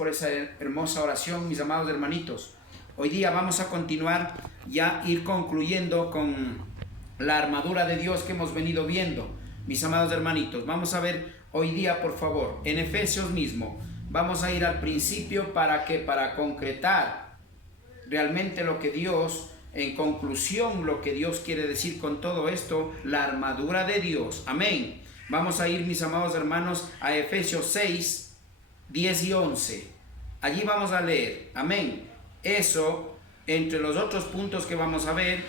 por esa hermosa oración, mis amados hermanitos. Hoy día vamos a continuar, ya ir concluyendo con la armadura de Dios que hemos venido viendo, mis amados hermanitos. Vamos a ver hoy día, por favor, en Efesios mismo. Vamos a ir al principio para concretar realmente lo que Dios, en conclusión, lo que Dios quiere decir con todo esto, la armadura de Dios. Amén. Vamos a ir, mis amados hermanos, a Efesios 6, 10 y 11. Allí vamos a leer. Amén. Eso, entre los otros puntos que vamos a ver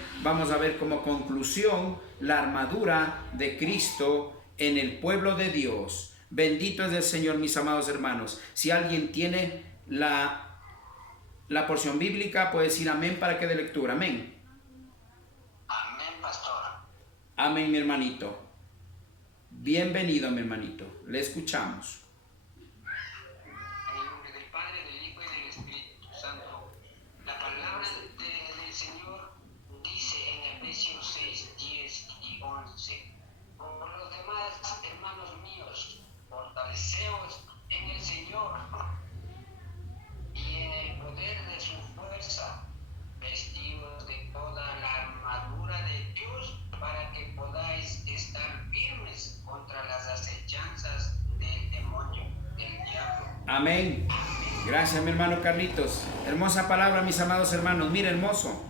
como conclusión la armadura de Cristo en el pueblo de Dios. Bendito es el Señor, mis amados hermanos. Si alguien tiene la porción bíblica, puede decir amén para que dé lectura. Amén. Amén, pastor. Amén, mi hermanito. Bienvenido, mi hermanito. Le escuchamos. En el nombre del Padre, del Hijo y del Espíritu Santo. La palabra del Señor dice en Efesios 6, 10 y 11. Por los demás, hermanos míos, fortaleceos en el Señor y en el poder de su fuerza, vestidos de toda la armadura de Dios para que podáis estar firmes contra las acechanzas del demonio, del diablo. Amén. Gracias, mi hermano Carlitos. Hermosa palabra, mis amados hermanos. Mira, hermoso.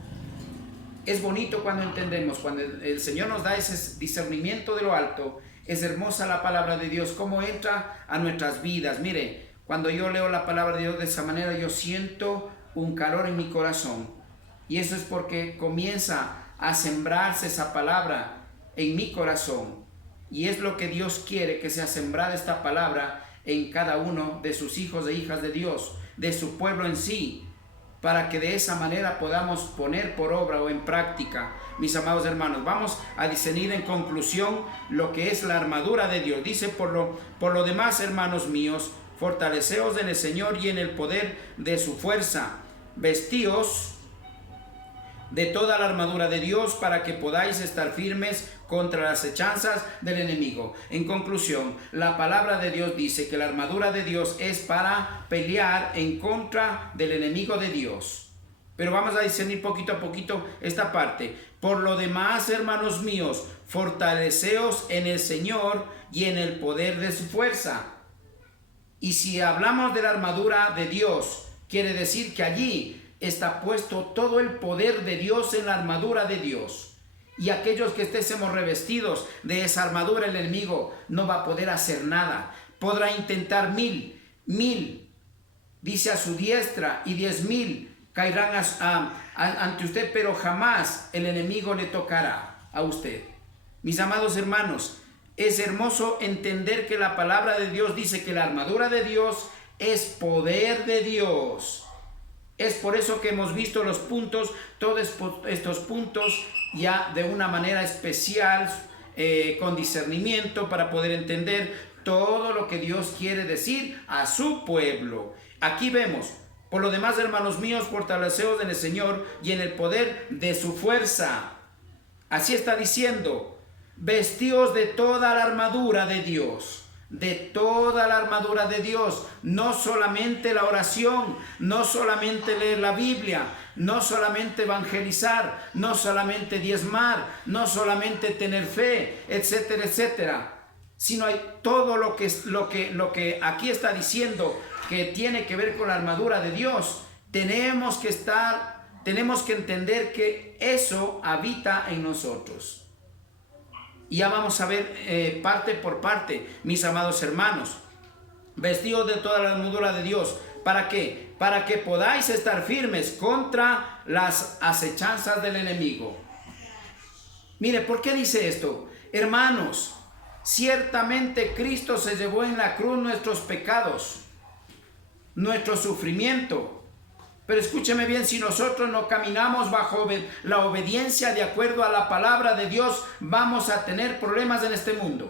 Es bonito cuando entendemos, cuando el Señor nos da ese discernimiento de lo alto. Es hermosa la palabra de Dios, cómo entra a nuestras vidas. Mire, cuando yo leo la palabra de Dios de esa manera, yo siento un calor en mi corazón. Y eso es porque comienza a sembrarse esa palabra en mi corazón. Y es lo que Dios quiere, que sea sembrada esta palabra en cada uno de sus hijos e hijas de Dios, de su pueblo en sí, para que de esa manera podamos poner por obra o en práctica. Mis amados hermanos, vamos a discernir en conclusión lo que es la armadura de Dios. Dice, por lo demás, hermanos míos, fortaleceos en el Señor y en el poder de su fuerza. Vestíos de toda la armadura de Dios para que podáis estar firmes contra las acechanzas del enemigo. En conclusión, la palabra de Dios dice que la armadura de Dios es para pelear en contra del enemigo de Dios. Pero vamos a discernir poquito a poquito esta parte. Por lo demás, hermanos míos, fortaleceos en el Señor y en el poder de su fuerza. Y si hablamos de la armadura de Dios, quiere decir que allí está puesto todo el poder de Dios en la armadura de Dios. Y aquellos que estemos revestidos de esa armadura, el enemigo no va a poder hacer nada. Podrá intentar mil, dice a su diestra, y 10,000 caerán ante usted, pero jamás el enemigo le tocará a usted. Mis amados hermanos, es hermoso entender que la palabra de Dios dice que la armadura de Dios es poder de Dios. Es por eso que hemos visto los puntos, todos estos puntos ya de una manera especial, con discernimiento, para poder entender todo lo que Dios quiere decir a su pueblo. Aquí vemos, por lo demás, hermanos míos, fortaleceos en el Señor y en el poder de su fuerza. Así está diciendo, vestíos de toda la armadura de Dios. De toda la armadura de Dios, no solamente la oración, no solamente leer la Biblia, no solamente evangelizar, no solamente diezmar, no solamente tener fe, etcétera, etcétera, sino hay todo lo que aquí está diciendo que tiene que ver con la armadura de Dios. Tenemos que entender que eso habita en nosotros. Y ya vamos a ver parte por parte, mis amados hermanos. Vestidos de toda la armadura de Dios. ¿Para qué? Para que podáis estar firmes contra las acechanzas del enemigo. Mire, ¿por qué dice esto? Hermanos, ciertamente Cristo se llevó en la cruz nuestros pecados, nuestro sufrimiento. Pero escúcheme bien, si nosotros no caminamos bajo la obediencia de acuerdo a la palabra de Dios, vamos a tener problemas en este mundo.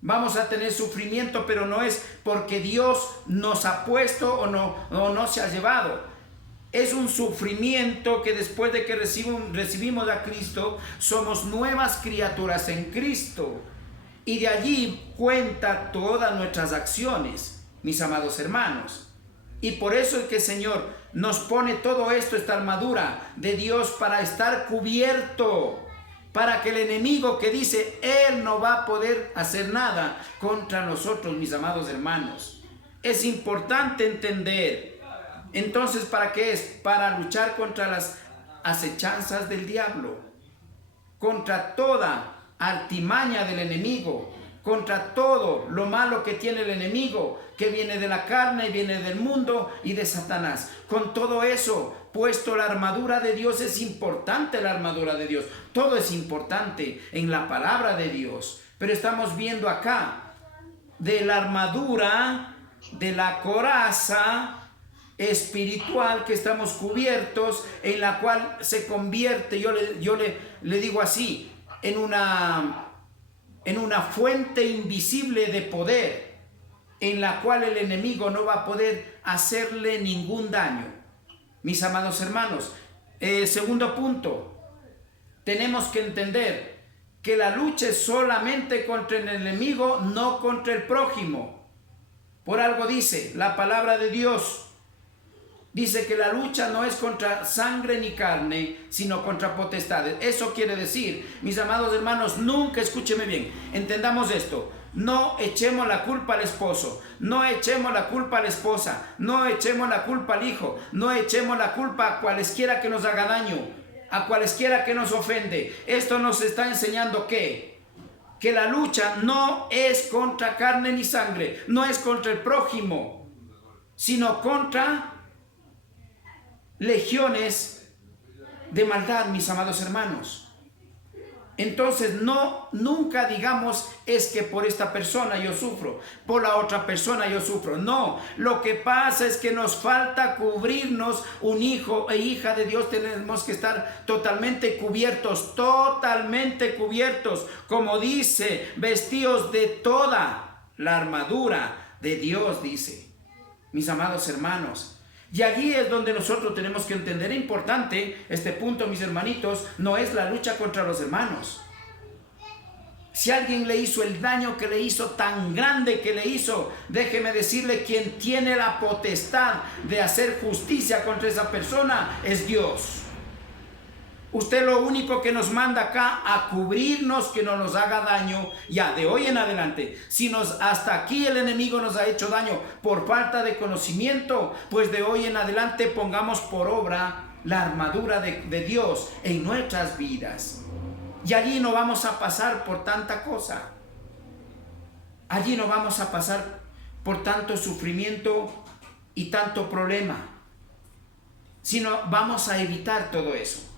Vamos a tener sufrimiento, pero no es porque Dios nos ha puesto o no se ha llevado. Es un sufrimiento que después de que recibimos a Cristo, somos nuevas criaturas en Cristo. Y de allí cuenta todas nuestras acciones, mis amados hermanos. Y por eso es que el Señor nos pone todo esto, esta armadura de Dios, para estar cubierto, para que el enemigo que dice, él no va a poder hacer nada contra nosotros, mis amados hermanos. Es importante entender. Entonces, ¿para qué es? Para luchar contra las acechanzas del diablo, contra toda artimaña del enemigo, contra todo lo malo que tiene el enemigo, que viene de la carne, viene del mundo y de Satanás. Con todo eso puesto, la armadura de Dios es importante, la armadura de Dios. Todo es importante en la palabra de Dios. Pero estamos viendo acá de la armadura, de la coraza espiritual, que estamos cubiertos, en la cual se convierte, yo le digo así, en una fuente invisible de poder, en la cual el enemigo no va a poder hacerle ningún daño. Mis amados hermanos, segundo punto, tenemos que entender que la lucha es solamente contra el enemigo, no contra el prójimo. Por algo dice la palabra de Dios. Dice que la lucha no es contra sangre ni carne, sino contra potestades. Eso quiere decir, mis amados hermanos, nunca, escúcheme bien, entendamos esto. No echemos la culpa al esposo, no echemos la culpa a la esposa, no echemos la culpa al hijo, no echemos la culpa a cualesquiera que nos haga daño, a cualesquiera que nos ofende. Esto nos está enseñando que la lucha no es contra carne ni sangre, no es contra el prójimo, sino contra legiones de maldad, mis amados hermanos. Entonces nunca digamos, es que por esta persona yo sufro, por la otra persona yo sufro. No, lo que pasa es que nos falta cubrirnos. Un hijo e hija de Dios tenemos que estar totalmente cubiertos, como dice, vestidos de toda la armadura de Dios, dice, mis amados hermanos. Y allí es donde nosotros tenemos que entender, importante este punto, mis hermanitos, no es la lucha contra los hermanos. Si alguien le hizo el daño que le hizo, tan grande que le hizo, déjeme decirle, quien tiene la potestad de hacer justicia contra esa persona es Dios. Usted lo único que nos manda acá a cubrirnos, que no nos haga daño ya de hoy en adelante. Si hasta aquí el enemigo nos ha hecho daño por falta de conocimiento, pues de hoy en adelante pongamos por obra la armadura de Dios en nuestras vidas. Y allí no vamos a pasar por tanta cosa. Allí no vamos a pasar por tanto sufrimiento y tanto problema, sino vamos a evitar todo eso.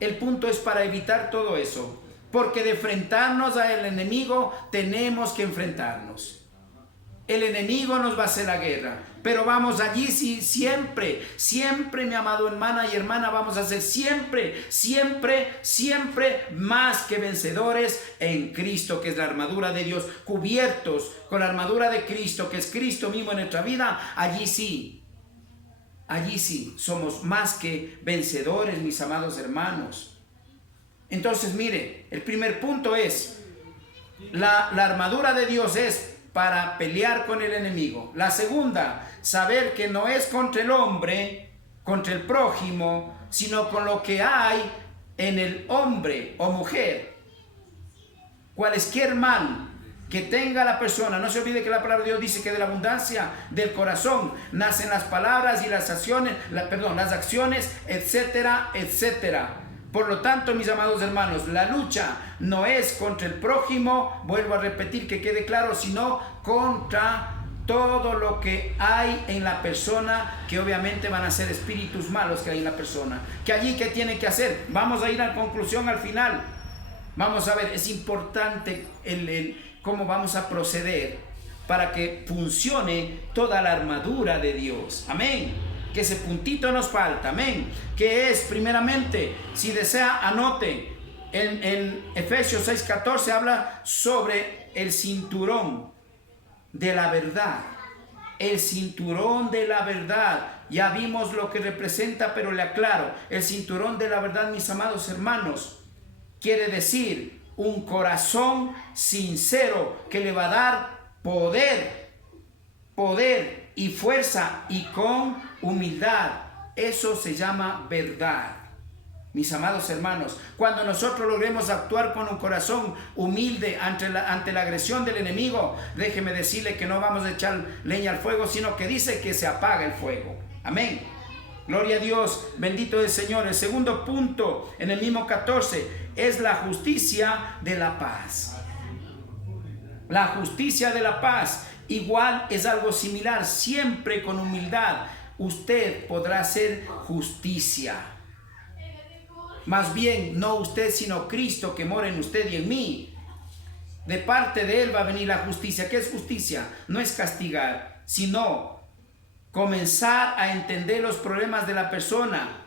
El punto es para evitar todo eso, porque de enfrentarnos al enemigo tenemos que enfrentarnos. El enemigo nos va a hacer la guerra, pero vamos allí siempre, mi amado hermana y hermana, vamos a ser siempre más que vencedores en Cristo, que es la armadura de Dios, cubiertos con la armadura de Cristo, que es Cristo mismo en nuestra vida. Allí sí somos más que vencedores, mis amados hermanos. Entonces, mire, el primer punto es, la armadura de Dios es para pelear con el enemigo. La segunda, saber que no es contra el hombre, contra el prójimo, sino con lo que hay en el hombre o mujer. Cualquier mal que tenga la persona, no se olvide que la palabra de Dios dice que de la abundancia del corazón nacen las palabras y las acciones, las acciones, etcétera, etcétera. Por lo tanto, mis amados hermanos, la lucha no es contra el prójimo, vuelvo a repetir que quede claro, sino contra todo lo que hay en la persona, que obviamente van a ser espíritus malos que hay en la persona. Que allí, ¿qué tiene que hacer? Vamos a ir a la conclusión al final. Vamos a ver, es importante cómo vamos a proceder para que funcione toda la armadura de Dios. Amén. Que ese puntito nos falta. Amén. Que es, primeramente, si desea, anote. En Efesios 6:14 habla sobre el cinturón de la verdad. El cinturón de la verdad. Ya vimos lo que representa, pero le aclaro. El cinturón de la verdad, mis amados hermanos, quiere decir un corazón sincero que le va a dar poder y fuerza y con humildad. Eso se llama verdad. Mis amados hermanos, cuando nosotros logremos actuar con un corazón humilde ante la agresión del enemigo, déjeme decirle que no vamos a echar leña al fuego, sino que dice que se apaga el fuego. Amén. Gloria a Dios, bendito el Señor. El segundo punto, en el mismo 14, es la justicia de la paz. La justicia de la paz, igual es algo similar, siempre con humildad. Usted podrá hacer justicia. Más bien, no usted, sino Cristo que mora en usted y en mí. De parte de Él va a venir la justicia. ¿Qué es justicia? No es castigar, sino comenzar a entender los problemas de la persona.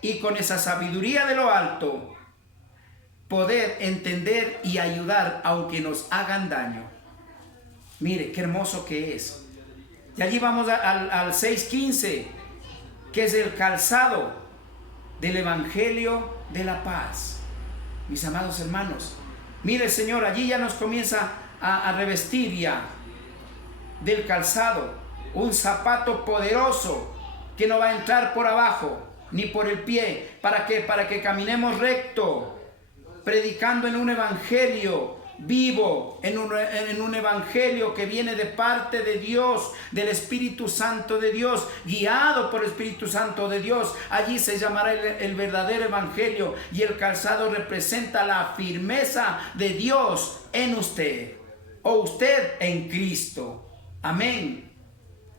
Y con esa sabiduría de lo alto, poder entender y ayudar aunque nos hagan daño. Mire, qué hermoso que es. Y allí vamos al 6:15, que es el calzado del Evangelio de la paz. Mis amados hermanos, mire el Señor, allí ya nos comienza a revestir ya del calzado, un zapato poderoso que no va a entrar por abajo ni por el pie. ¿Para qué? Para que caminemos recto, predicando en un evangelio vivo, en un evangelio que viene de parte de Dios, del Espíritu Santo de Dios, guiado por el Espíritu Santo de Dios. Allí se llamará el verdadero evangelio, y el calzado representa la firmeza de Dios en usted, o usted en Cristo. Amén.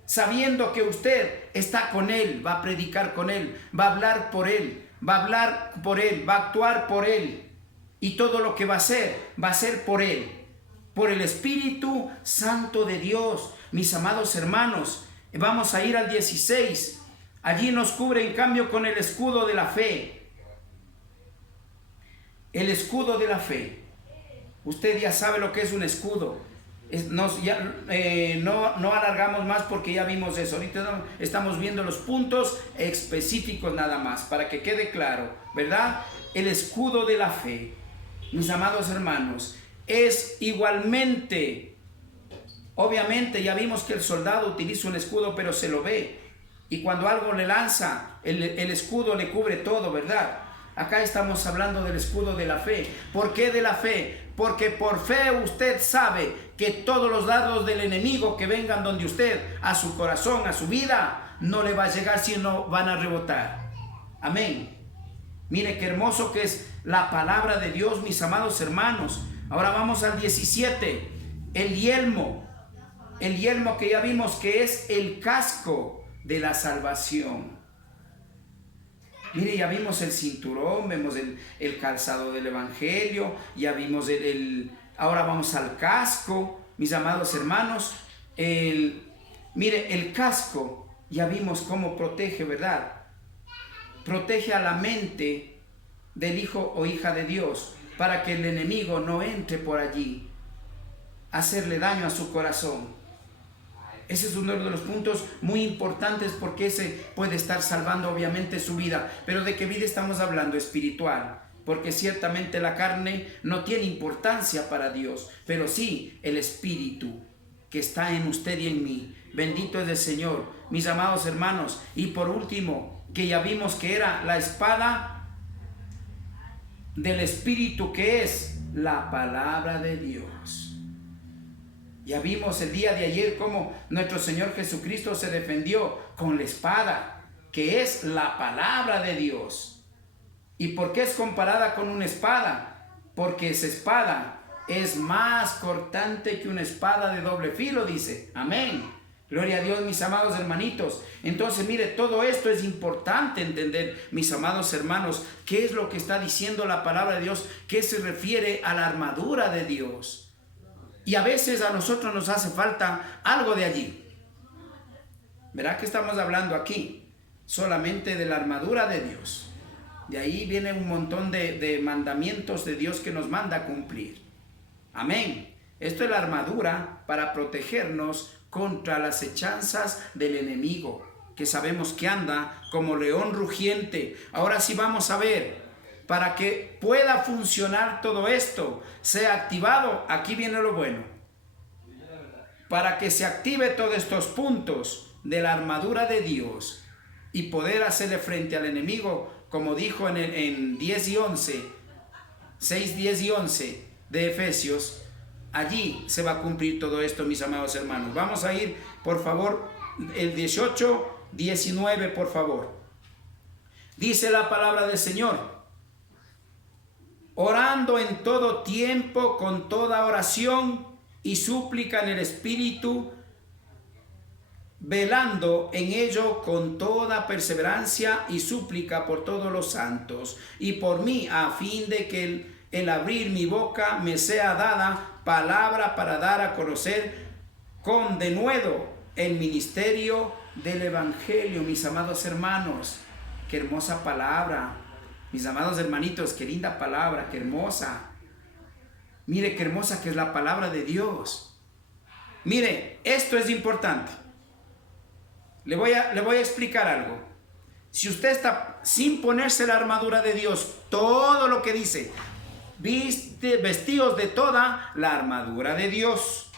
Sabiendo que usted está con Él, va a predicar con Él, va a hablar por Él, va a actuar por Él. Y todo lo que va a ser por Él, por el Espíritu Santo de Dios. Mis amados hermanos, vamos a ir al 16. Allí nos cubre en cambio con el escudo de la fe. El escudo de la fe. Usted ya sabe lo que es un escudo. No alargamos más porque ya vimos eso. Ahorita estamos viendo los puntos específicos nada más, para que quede claro, ¿verdad? El escudo de la fe. Mis amados hermanos, es igualmente, obviamente ya vimos que el soldado utiliza un escudo, pero se lo ve, y cuando algo le lanza, el escudo le cubre todo, ¿verdad? Acá estamos hablando del escudo de la fe. ¿Por qué de la fe? Porque por fe usted sabe que todos los dardos del enemigo que vengan donde usted, a su corazón, a su vida, no le va a llegar, sino van a rebotar. Amén. Mire qué hermoso que es la palabra de Dios, mis amados hermanos. Ahora vamos al 17. El yelmo que ya vimos que es el casco de la salvación. Mire, ya vimos el cinturón, vemos el calzado del evangelio, ya vimos ahora vamos al casco, mis amados hermanos. Mire, el casco, ya vimos cómo protege, ¿verdad? Protege a la mente del hijo o hija de Dios, para que el enemigo no entre por allí a hacerle daño a su corazón. Ese es uno de los puntos muy importantes, porque ese puede estar salvando obviamente su vida. Pero ¿de qué vida estamos hablando? Espiritual. Porque ciertamente la carne no tiene importancia para Dios, pero sí el Espíritu que está en usted y en mí. Bendito es el Señor, mis amados hermanos. Y por último, que ya vimos que era la espada del Espíritu, que es la palabra de Dios. Ya vimos el día de ayer cómo nuestro Señor Jesucristo se defendió con la espada, que es la palabra de Dios. ¿Y por qué es comparada con una espada? Porque esa espada es más cortante que una espada de doble filo, dice. Amén. Gloria a Dios, mis amados hermanitos. Entonces, mire, todo esto es importante entender, mis amados hermanos, qué es lo que está diciendo la palabra de Dios, que se refiere a la armadura de Dios. Y a veces a nosotros nos hace falta algo de allí. ¿Verdad que estamos hablando aquí? Solamente de la armadura de Dios. De ahí viene un montón de mandamientos de Dios que nos manda a cumplir. Amén. Esto es la armadura para protegernos contra las hechanzas del enemigo, que sabemos que anda como león rugiente. Ahora sí vamos a ver, para que pueda funcionar todo esto, sea activado, aquí viene lo bueno. para que se active todos estos puntos de la armadura de Dios y poder hacerle frente al enemigo, como dijo en 10 y 11, 6, 10 y 11 de Efesios. Allí se va a cumplir todo esto, mis amados hermanos. Vamos a ir, por favor, el 18, 19, por favor. Dice la palabra del Señor: orando en todo tiempo con toda oración y súplica en el Espíritu, velando en ello con toda perseverancia y súplica por todos los santos y por mí, a fin de que el abrir mi boca me sea dada palabra para dar a conocer con denuedo el ministerio del Evangelio. Mis amados hermanos, qué hermosa palabra. Mis amados hermanitos, qué linda palabra, qué hermosa. Mire qué hermosa que es la palabra de Dios. Mire, esto es importante. Le voy a explicar algo. Si usted está sin ponerse la armadura de Dios, todo lo que dice, vestidos de toda la armadura de Dios.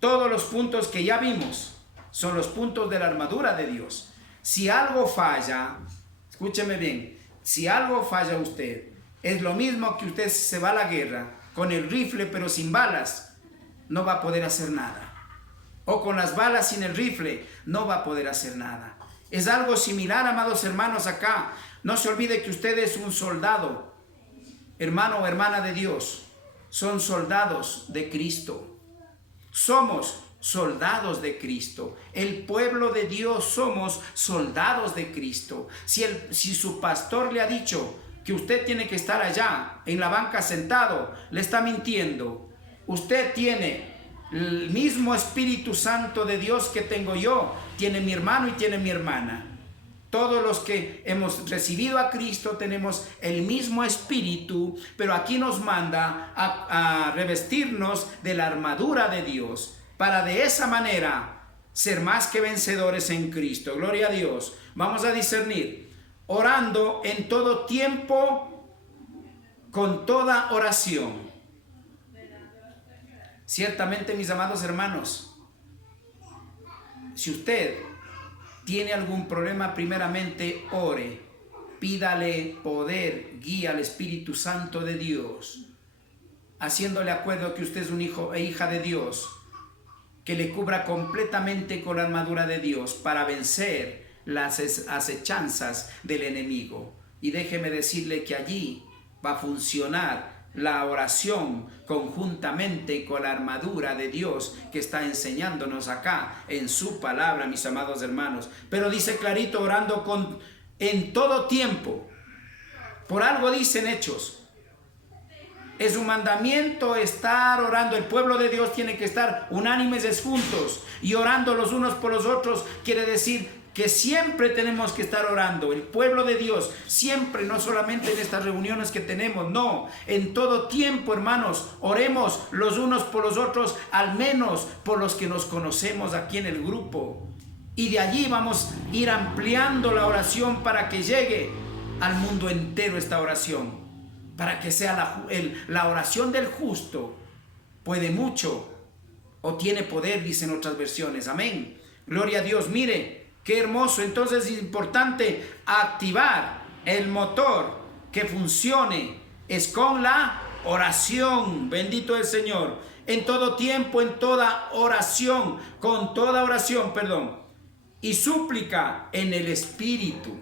Todos los puntos que ya vimos son los puntos de la armadura de Dios. Si algo falla, escúcheme bien, si algo falla usted, es lo mismo que usted se va a la guerra con el rifle pero sin balas, no va a poder hacer nada. O con las balas sin el rifle, no va a poder hacer nada. Es algo similar, amados hermanos, acá. No se olvide que usted es un soldado, hermano o hermana de Dios. Son soldados de Cristo. Somos soldados de Cristo. El pueblo de Dios somos soldados de Cristo. Si su pastor le ha dicho que usted tiene que estar allá en la banca sentado, le está mintiendo. Usted tiene el mismo Espíritu Santo de Dios que tengo yo, tiene mi hermano y tiene mi hermana. Todos los que hemos recibido a Cristo tenemos el mismo Espíritu, pero aquí nos manda a revestirnos de la armadura de Dios, para de esa manera ser más que vencedores en Cristo. Gloria a Dios. Vamos a discernir. Orando en todo tiempo, con toda oración. Ciertamente, mis amados hermanos, si usted tiene algún problema, primeramente ore, pídale poder, guía al Espíritu Santo de Dios, haciéndole acuerdo que usted es un hijo e hija de Dios, que le cubra completamente con la armadura de Dios para vencer las acechanzas del enemigo. Y déjeme decirle que allí va a funcionar la oración conjuntamente con la armadura de Dios que está enseñándonos acá en su palabra, mis amados hermanos. Pero dice clarito, orando en todo tiempo. Por algo dicen Hechos. Es un mandamiento estar orando. El pueblo de Dios tiene que estar unánimes juntos y orando los unos por los otros. Quiere decir que siempre tenemos que estar orando. El pueblo de Dios siempre, no solamente en estas reuniones que tenemos, no, en todo tiempo, hermanos, oremos los unos por los otros, al menos por los que nos conocemos aquí en el grupo. Y de allí vamos a ir ampliando la oración para que llegue al mundo entero esta oración, para que sea la oración del justo. Puede mucho o tiene poder, dicen otras versiones. Amén. Gloria a Dios. Mire, qué hermoso. Entonces es importante activar el motor que funcione. Es con la oración. Bendito el Señor. En todo tiempo, en toda oración, con toda oración, y súplica en el Espíritu.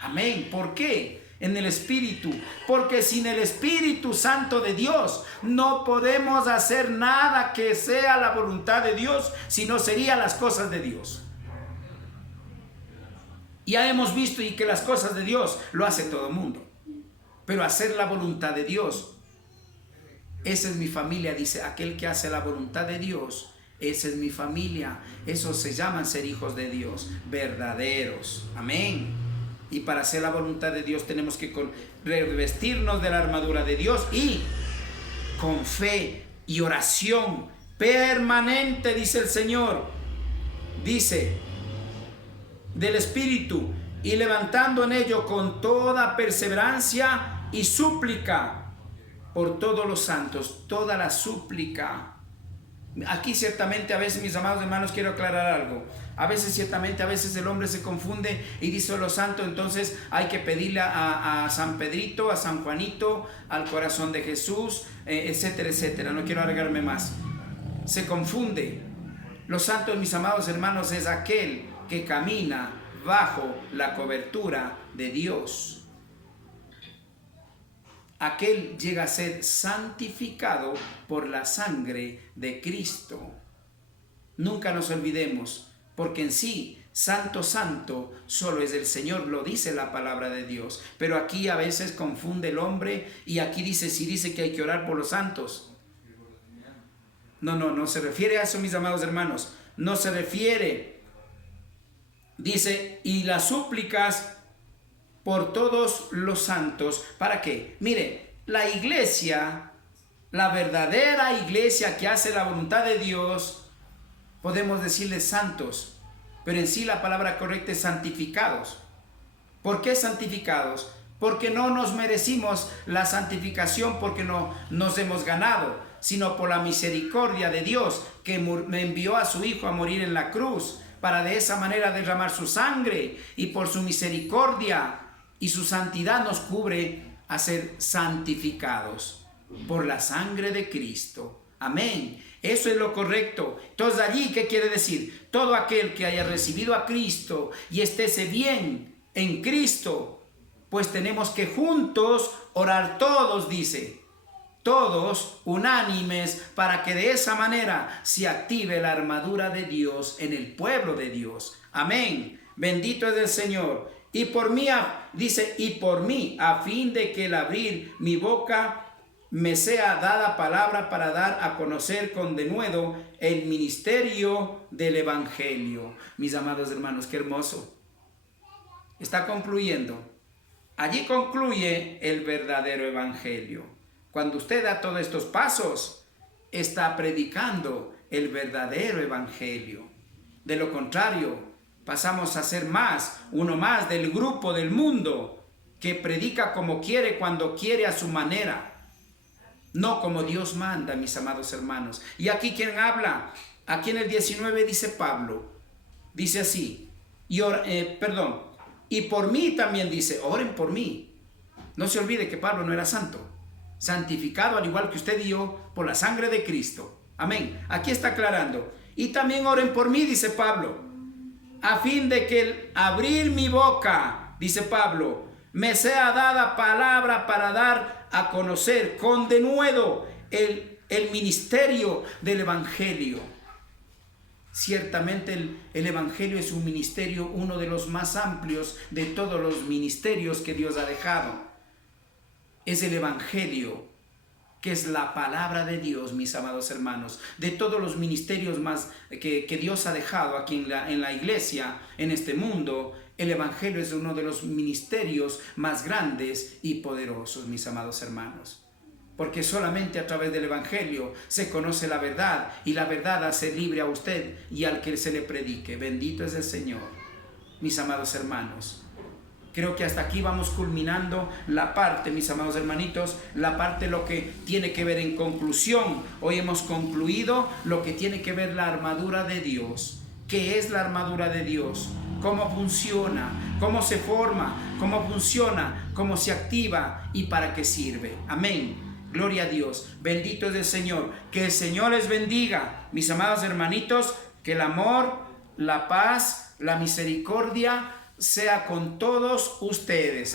Amén. ¿Por qué? En el Espíritu, porque sin el Espíritu Santo de Dios no podemos hacer nada que sea la voluntad de Dios, sino serían las cosas de Dios. Ya hemos visto y que las cosas de Dios lo hace todo el mundo, pero hacer la voluntad de Dios, esa es mi familia, dice aquel que hace la voluntad de Dios, esa es mi familia. Esos se llaman ser hijos de Dios, verdaderos. Amén. Y para hacer la voluntad de Dios tenemos que revestirnos de la armadura de Dios y con fe y oración permanente, dice el Señor. Dice, del Espíritu, y levantando en ello con toda perseverancia y súplica por todos los santos. Toda la súplica Aquí ciertamente a veces, mis amados hermanos, quiero aclarar algo. A veces ciertamente, a veces el hombre se confunde y dice lo santo, entonces hay que pedirle a San Pedrito, a San Juanito, al corazón de Jesús, etcétera, etcétera. No quiero alargarme más. Se confunde. Lo santo, mis amados hermanos, es aquel que camina bajo la cobertura de Dios. Aquel llega a ser santificado por la sangre de Cristo. Nunca nos olvidemos, porque en sí, santo, santo, solo es el Señor, lo dice la palabra de Dios. Pero aquí a veces confunde el hombre y aquí dice, si dice que hay que orar por los santos. No se refiere a eso, mis amados hermanos. No se refiere. Dice, y las súplicas por todos los santos. ¿Para qué? Mire, la iglesia, la verdadera iglesia que hace la voluntad de Dios, podemos decirle santos, pero en sí la palabra correcta es santificados. ¿Por qué santificados? Porque no nos merecimos la santificación porque no nos hemos ganado, sino por la misericordia de Dios que me envió a su Hijo a morir en la cruz, para de esa manera derramar su sangre, y por su misericordia y su santidad nos cubre a ser santificados por la sangre de Cristo. Amén. Eso es lo correcto. Entonces allí, ¿qué quiere decir? Todo aquel que haya recibido a Cristo y estése bien en Cristo, pues tenemos que juntos orar todos, dice, todos unánimes, para que de esa manera se active la armadura de Dios en el pueblo de Dios. Amén. Bendito es el Señor. Y por mí, dice, y por mí, a fin de que el abrir mi boca me sea dada palabra para dar a conocer con denuedo el ministerio del Evangelio. Mis amados hermanos, qué hermoso. Está concluyendo. Allí concluye el verdadero Evangelio. Cuando usted da todos estos pasos, está predicando el verdadero Evangelio. De lo contrario, pasamos a ser uno más del grupo del mundo que predica como quiere, cuando quiere, a su manera. No como Dios manda, mis amados hermanos. Y aquí, ¿quién habla? Aquí en el 19 dice Pablo, dice así, y por mí también dice, oren por mí. No se olvide que Pablo no era santo, santificado al igual que usted y yo por la sangre de Cristo. Amén. Aquí está aclarando. Y también oren por mí, dice Pablo, a fin de que el abrir mi boca, dice Pablo, me sea dada palabra para dar a conocer con denuedo el ministerio del Evangelio. Ciertamente el Evangelio es un ministerio, uno de los más amplios de todos los ministerios que Dios ha dejado. Es el Evangelio, que es la palabra de Dios, mis amados hermanos. De todos los ministerios más que Dios ha dejado aquí en la iglesia, en este mundo, el Evangelio es uno de los ministerios más grandes y poderosos, mis amados hermanos. Porque solamente a través del Evangelio se conoce la verdad, y la verdad hace libre a usted y al que se le predique. Bendito es el Señor, mis amados hermanos. Creo que hasta aquí vamos culminando la parte, mis amados hermanitos, la parte lo que tiene que ver en conclusión. Hoy hemos concluido lo que tiene que ver la armadura de Dios. ¿Qué es la armadura de Dios? ¿Cómo funciona? ¿Cómo se forma? ¿Cómo funciona? ¿Cómo se activa? ¿Y para qué sirve? Amén. Gloria a Dios. Bendito es el Señor. Que el Señor les bendiga, mis amados hermanitos. Que el amor, la paz, la misericordia sea con todos ustedes.